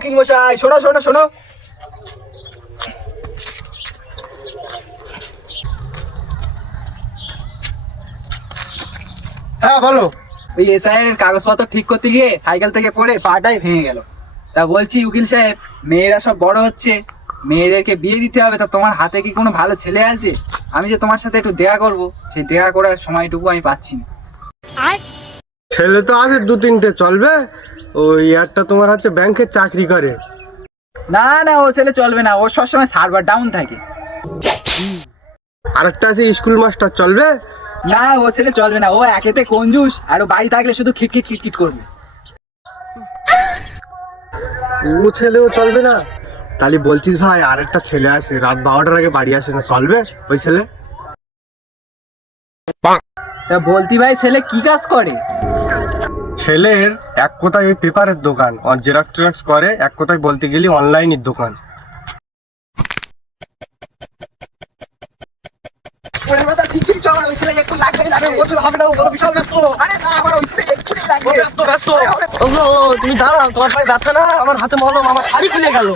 উকিল মশাই, শোনো শোনো শোনো। হ্যাঁ বলো। ওই এসআইআর এর কাগজপত্র ঠিক করতে গিয়ে সাইকেল থেকে পড়ে পাটাই ভেঙে গেল। তা বলছি উকিল সাহেব, মেয়েরা সব বড় হচ্ছে, মেয়েদেরকে বিয়ে দিতে হবে, তা তোমার হাতে কি কোনো ভালো ছেলে আছে? আমি যে তোমার সাথে একটু দেখা করব, সেই দেখা করার সময়টুকু আমি পাচ্ছি না। ছেলে তো আছে দু তিনটে, চলবে। ওই একটা তোমার হচ্ছে ব্যাংকে চাকরি করে। না না, ও ছেলে চলবে না, ও সবসময় সার্ভার ডাউন থাকে। আরেকটা আছে স্কুল মাস্টার, চলবে। না, ও ছেলে চলবে না, ও একেতে কঞ্জুস, আর ও বাড়ি থাকলে শুধু খিটখিট খিটখিট করবে। ও ছেলেও চলবে না। তাহলে বলছিস ভাই আরেকটা ছেলে আছে, রাত 12টার আগে বাড়ি আসে না, চলবে ওই ছেলে? তা বলতি ভাই, ছেলে কি কাজ করে? ছেলের এক কথায় ওই পেপারের দোকান, জেরক্স টেরক্স করে, এক কথায় বলতে গেলে অনলাইনের দোকান। তুমি দাঁড়াও, তোমার পায়ে ব্যথা না? আমার হাতে মলম, আমার শাড়ি খুলে গেল।